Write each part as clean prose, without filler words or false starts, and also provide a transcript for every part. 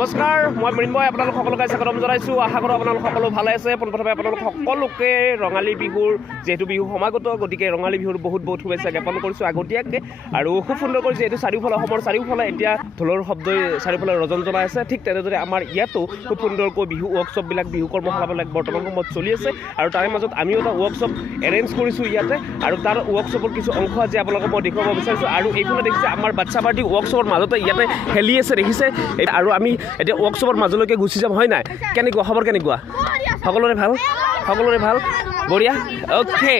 নমস্কাৰ, মই মৃন্ময় আপোনালোক সকলোকে স্বাগতম জনাইছোঁ। আশা কৰোঁ আপোনালোক সকলো ভালে আছে। পোনপ্ৰথমে আপোনালোক সকলোকে ৰঙালী বিহুৰ যিহেতু বিহু সমাগত, গতিকে ৰঙালী বিহুৰ বহুত বহুত শুভেচ্ছা জ্ঞাপন কৰিছোঁ আগতীয়াকৈ। আৰু খুব সুন্দৰকৈ যিহেতু চাৰিওফালে অসমৰ চাৰিওফালে এতিয়া ঢোলৰ শব্দই চাৰিওফালে ৰজন জনাই আছে, ঠিক তেনেদৰে আমাৰ ইয়াতো খুব সুন্দৰকৈ বিহু ৱৰ্কশ্বপবিলাক, বিহু কৰ্মশালাবিলাক বৰ্তমান সময়ত চলি আছে। আৰু তাৰে মাজত আমিও এটা ৱৰ্কশ্বপ এৰেঞ্জ কৰিছোঁ ইয়াতে, আৰু তাৰ ৱৰ্কশ্বপৰ কিছু অংশ আজি আপোনালোকক মই দেখুৱাব বিচাৰিছোঁ। আৰু এইফালে দেখিছে আমাৰ বাচ্ছা পাৰ্টি ৱৰ্কশ্বপৰ মাজতে ইয়াতে খেলি আছে, দেখিছে। আৰু আমি এতিয়া ৱৰ্কশ্বপৰ মাজলৈকে গুচি যাম, হয় নাই? কেনেকুৱা খবৰ, কেনেকুৱা? সকলোৰে ভাল, সকলোৰে ভাল, বঢ়িয়া। অ'কে,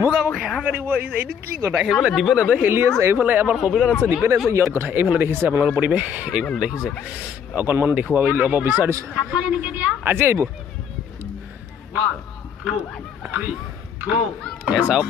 মোক আকৌ খেলা কৰিব এইটো কি কথা? সেইফালে দীপেন এটা খেলি আছে, এইফালে আমাৰ সবিৰত আছে, দীপেন আছে, ইয়াৰ কথা। এইফালে দেখিছে আপোনালোকৰ পৰিৱেশ, এইফালে দেখিছে। অকণমান দেখুৱাব ল'ব বিচাৰিছোঁ। আজি আহিব চাওক।